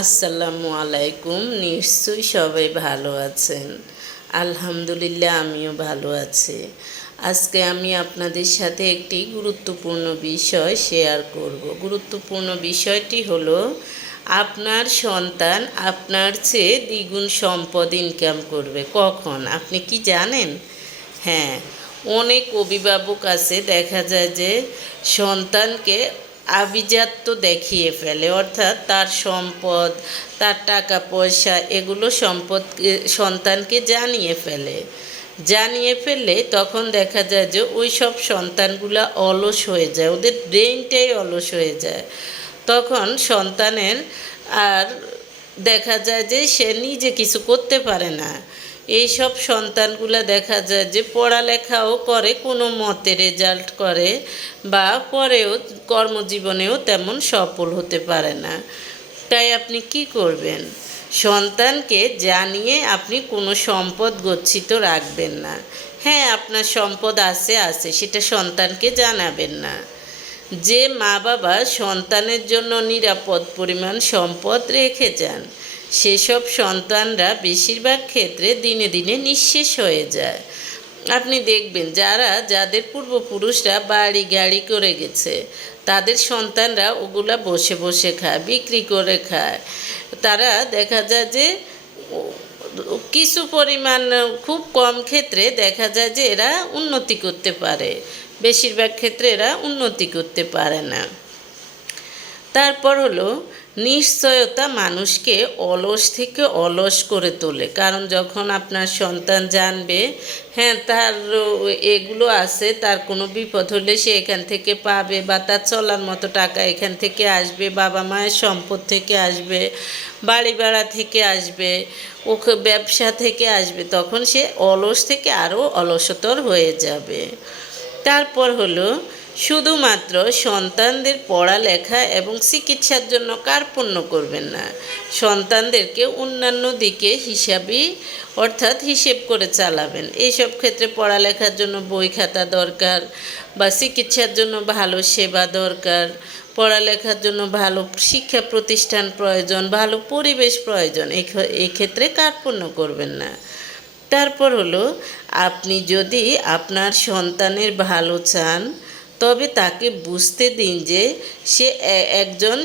আসসালামু আলাইকুম। নিশ্চয়ই সবাই ভালো আছেন। আলহামদুলিল্লাহ আমিও ভালো আছি। আজকে আমি আপনাদের সাথে একটি গুরুত্বপূর্ণ বিষয় শেয়ার করব। গুরুত্বপূর্ণ বিষয়টি হলো আপনার সন্তান আপনার চেয়ে দ্বিগুণ সম্পদ ইনকাম করবে কখন, আপনি কি জানেন? হ্যাঁ, অনেক অভিভাবক আছে, দেখা যায় যে সন্তানকে আভিজাত্য দেখিয়ে ফেলে, অর্থাৎ তার সম্পদ, তার টাকা পয়সা এগুলো সন্তানকে জানিয়ে ফেললে তখন দেখা যায় যে ওই সব সন্তানগুলা অলস হয়ে যায়, ওদের ব্রেনটাই অলস হয়ে যায়। তখন সন্তানের আর দেখা যায় যে সে নিজে কিছু করতে পারে না। এইসব সন্তানগুলা দেখা যায় যে পড়ালেখাও করে, কোনো মতে রেজাল্ট করে, বা পরেও কর্মজীবনেও তেমন সফল হতে পারে না। তাই আপনি কি করবেন? সন্তানকে জানিয়ে আপনি কোনো সম্পদ গচ্ছিত রাখবেন না। হ্যাঁ, আপনার সম্পদ আছে, সেটা সন্তানকে জানাবেন না। যে মা বাবা সন্তানের জন্য নিরাপদ পরিমাণ সম্পদ রেখে যান, সেসব সন্তানরা বেশিরভাগ ক্ষেত্রে দিনে দিনে নিঃশেষ হয়ে যায়। আপনি দেখবেন যাদের পূর্বপুরুষরা বাড়ি গাড়ি করে গেছে, তাদের সন্তানরা ওগুলা বসে বসে খায়, বিক্রি করে খায়। তারা দেখা যায় যে কিছু পরিমাণ, খুব কম ক্ষেত্রে দেখা যায় যে এরা উন্নতি করতে পারে, বেশিরভাগ ক্ষেত্রে এরা উন্নতি করতে পারে না। তারপর হলো নিশ্চয়তা মানুষকে অলস থেকে অলস করে তোলে। কারণ যখন আপনার সন্তান জানবে হ্যাঁ তার এগুলো আছে, তার কোনো বিপদ হলে সে এখান থেকে পাবে, বা তার চলার মতো টাকা এখান থেকে আসবে, বাবা মায়ের সম্পদ থেকে আসবে, বাড়ি ভাড়া থেকে আসবে, ওকে ব্যবসা থেকে আসবে, তখন সে অলস থেকে আরও অলসতর হয়ে যাবে। তারপর হলো শুধুমাত্র সন্তানদের পড়ালেখা এবং চিকিৎসার জন্য কার্পণ্য করবেন না। সন্তানদেরকে অন্যান্য দিকে অর্থাৎ হিসেব করে চালাবেন। এইসব ক্ষেত্রে পড়ালেখার জন্য বই খাতা দরকার, বা চিকিৎসার জন্য ভালো সেবা দরকার, পড়ালেখার জন্য ভালো শিক্ষা প্রতিষ্ঠান প্রয়োজন, ভালো পরিবেশ প্রয়োজন। এই ক্ষেত্রে কার্পণ্য করবেন না। তারপর হলো আপনি যদি আপনার সন্তানের ভালো চান, তবে তাকে বুঝতে দিন যে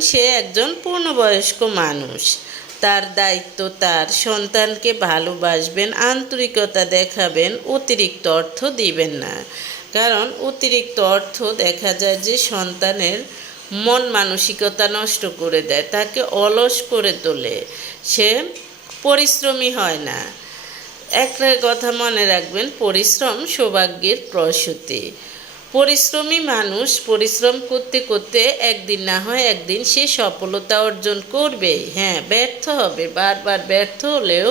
সে একজন পূর্ণবয়স্ক মানুষ। তার দায়িত্ব, তার সন্তানকে ভালোবাসবেন, আন্তরিকতা দেখাবেন, অতিরিক্ত অর্থ দিবেন না। কারণ অতিরিক্ত অর্থ দেখা যায় যে সন্তানের মন মানসিকতা নষ্ট করে দেয়, তাকে অলস করে তোলে, সে পরিশ্রমী হয় না। একটা কথা মনে রাখবেন, পরিশ্রম সৌভাগ্যের প্রসূতি। পরিশ্রমী মানুষ পরিশ্রম করতে করতে একদিন না হয় একদিন সে সফলতা অর্জন করবেই। হ্যাঁ, ব্যর্থ হবে, বারবার ব্যর্থ হলেও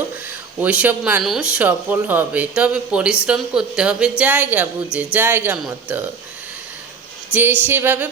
ওইসব মানুষ সফল হবে। তবে পরিশ্রম করতে হবে জায়গা বুঝে, জায়গা মতো, যে সেভাবে